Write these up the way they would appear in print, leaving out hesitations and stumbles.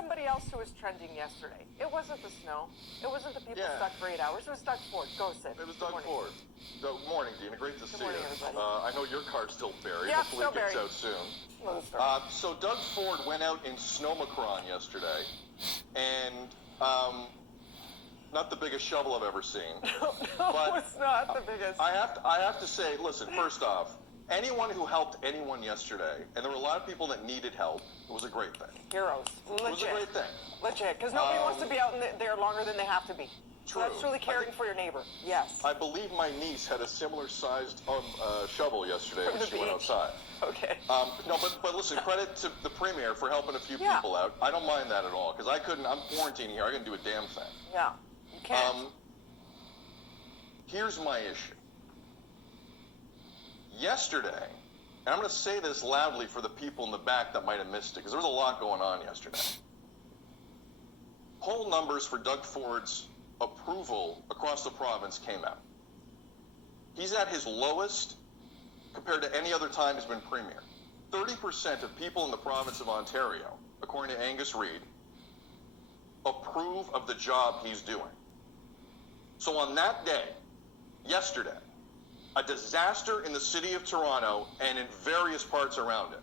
somebody else who was trending yesterday. It wasn't the snow. It wasn't the people stuck for 8 hours. It was Doug Ford. Go, Sid. It was Doug Ford. Good morning, Dina. Great to see you. Everybody. I know your car's still buried. Yeah, Hopefully it gets out soon. So Doug Ford went out in Snowmacron yesterday, and not the biggest shovel I've ever seen. No, but it's not the biggest. I have to say, listen, first off, anyone who helped anyone yesterday, and there were a lot of people that needed help, it was a great thing. Heroes. Legit. It was a great thing. Legit, because nobody wants to be out there longer than they have to be. True. So that's really caring for your neighbor. Yes. I believe my niece had a similar sized shovel yesterday when she went outside. Okay. No, but listen, credit to the Premier for helping a few people out. I don't mind that at all, because I'm quarantining here. I couldn't do a damn thing. Yeah, you can't. Here's my issue. Yesterday, and I'm going to say this loudly for the people in the back that might have missed it, because there was a lot going on yesterday. Poll numbers for Doug Ford's approval across the province came out. He's at his lowest compared to any other time he's been Premier. 30% of people in the province of Ontario, according to Angus Reid, approve of the job he's doing. So on that day, yesterday, a disaster in the city of Toronto and in various parts around it.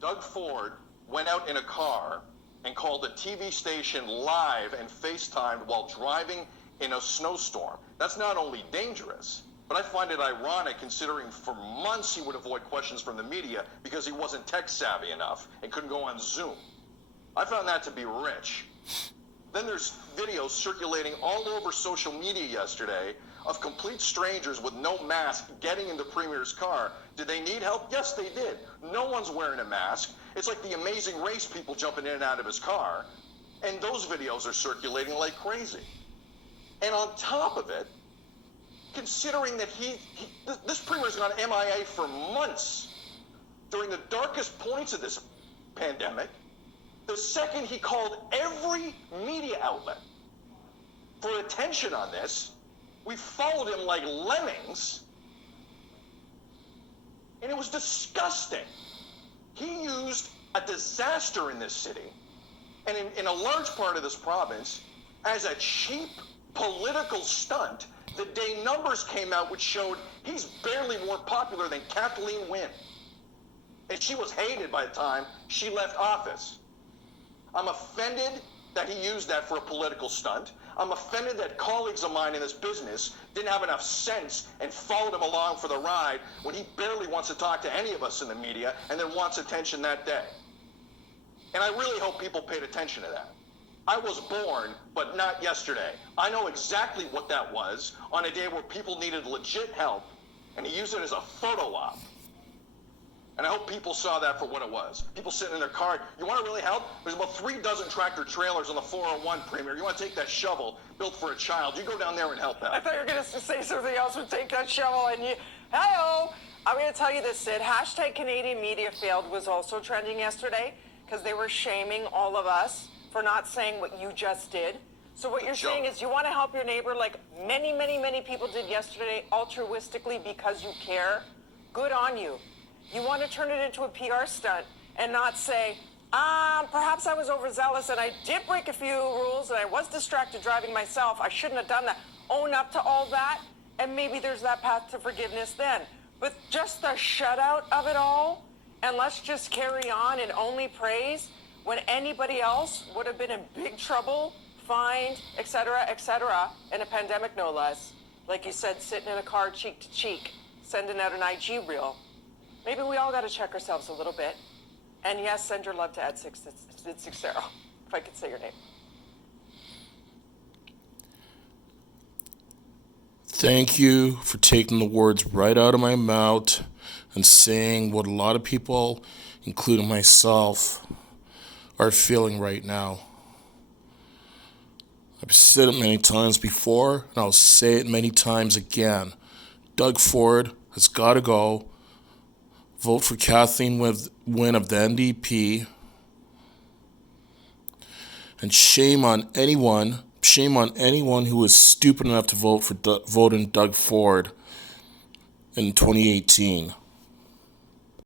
Doug Ford went out in a car and called a TV station live and FaceTimed while driving in a snowstorm. That's not only dangerous, but I find it ironic considering for months he would avoid questions from the media because he wasn't tech savvy enough and couldn't go on Zoom. I found that to be rich. Then there's videos circulating all over social media yesterday of complete strangers with no mask getting in the Premier's car. Did they need help? Yes, they did. No one's wearing a mask. It's like the Amazing Race people jumping in and out of his car. And those videos are circulating like crazy. And on top of it, considering that this Premier's gone MIA for months during the darkest points of this pandemic, the second he called every media outlet for attention on this, we followed him like lemmings, and it was disgusting. He used a disaster in this city, and in a large part of this province, as a cheap political stunt the day numbers came out which showed he's barely more popular than Kathleen Wynne. And she was hated by the time she left office. I'm offended that he used that for a political stunt. I'm offended that colleagues of mine in this business didn't have enough sense and followed him along for the ride when he barely wants to talk to any of us in the media and then wants attention that day. And I really hope people paid attention to that. I was born, but not yesterday. I know exactly what that was on a day where people needed legit help, and he used it as a photo op. And I hope people saw that for what it was. People sitting in their car, you want to really help? There's about 3 dozen tractor trailers on the 401, Premier. You want to take that shovel built for a child, you go down there and help out. I thought you were going to say something else would take that shovel and you... Hello! I'm going to tell you this, Sid. Hashtag Canadian Media Failed was also trending yesterday because they were shaming all of us for not saying what you just did. So what you're saying is you want to help your neighbor like many, many, many people did yesterday altruistically because you care. Good on you. You want to turn it into a PR stunt and not say, perhaps I was overzealous and I did break a few rules and I was distracted driving myself. I shouldn't have done that. Own up to all that, and maybe there's that path to forgiveness then. But just the shutout of it all, and let's just carry on and only praise when anybody else would have been in big trouble, fined, et cetera, in a pandemic no less. Like you said, sitting in a car cheek to cheek, sending out an IG reel. Maybe we all got to check ourselves a little bit. And yes, send your love to Ed Sixero, if I could say your name. Thank you for taking the words right out of my mouth and saying what a lot of people, including myself, are feeling right now. I've said it many times before, and I'll say it many times again. Doug Ford has got to go. Vote for Kathleen Wynne of the NDP. And shame on anyone who was stupid enough to vote in Doug Ford in 2018.